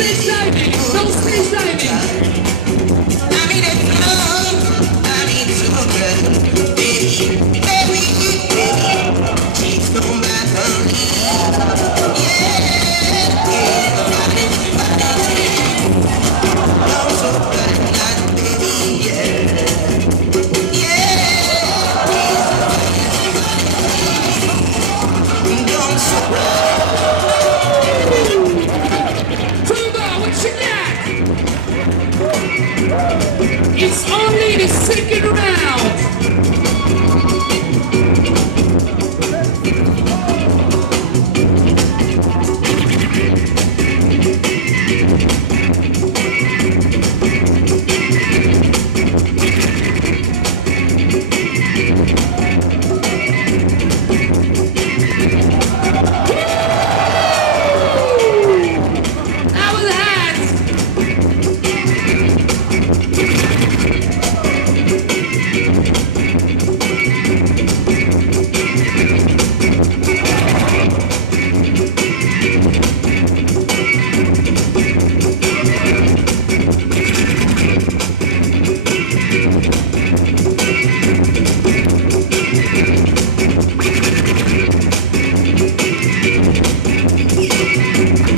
stage diving. No stage diving. I mean it's love. I mean sugar. Baby, baby, baby. She's no matter. Yeah, yeah. I'm so glad, baby, yeah. It's only the second round.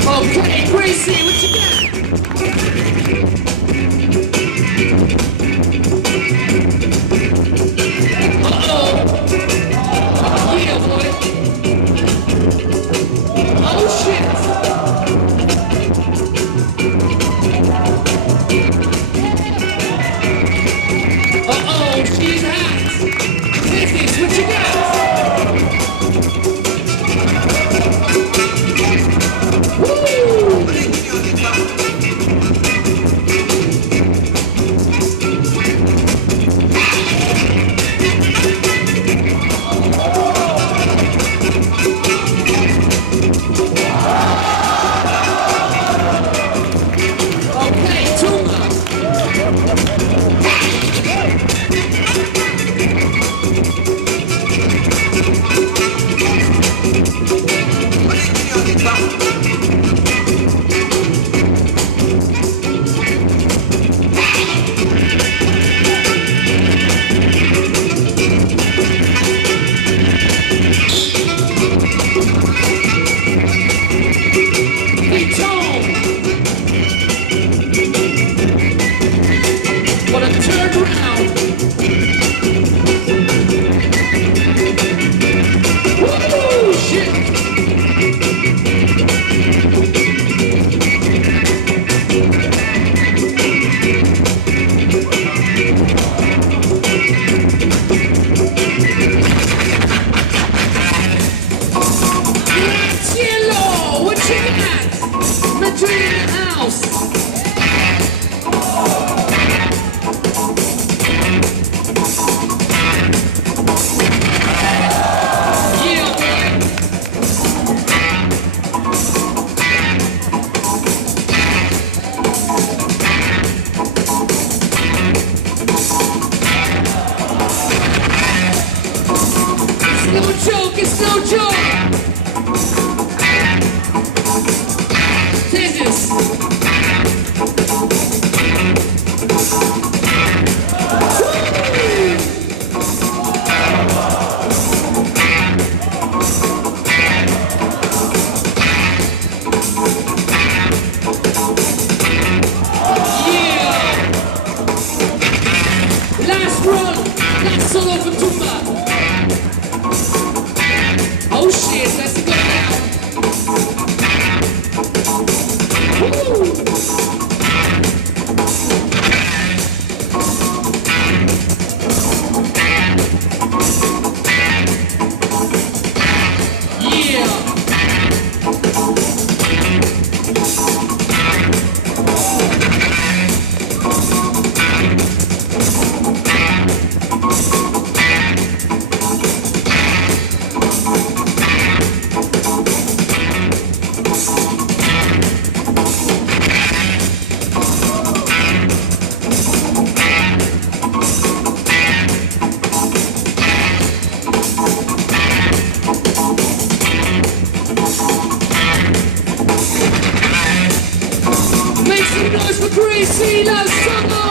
Okay, Gracie, what you got? Uh-oh. Yeah, boy. Oh, shit. Uh-oh, she's hot. Thesis, what you got? It's no joke. Thesis. Yeah. Last run. Last solo for Thumba. Oh shit, let's go now. Woo! Yeah. some noise for Gracie Thumba!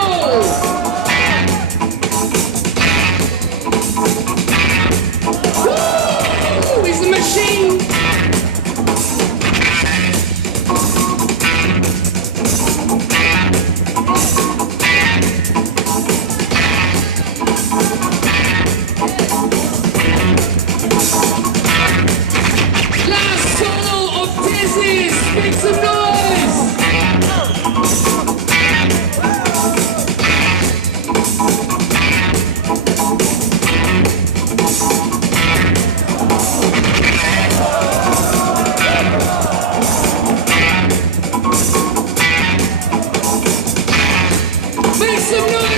Woo! He's the machine! Last solo of Thesis! Make some noise! Make some noise!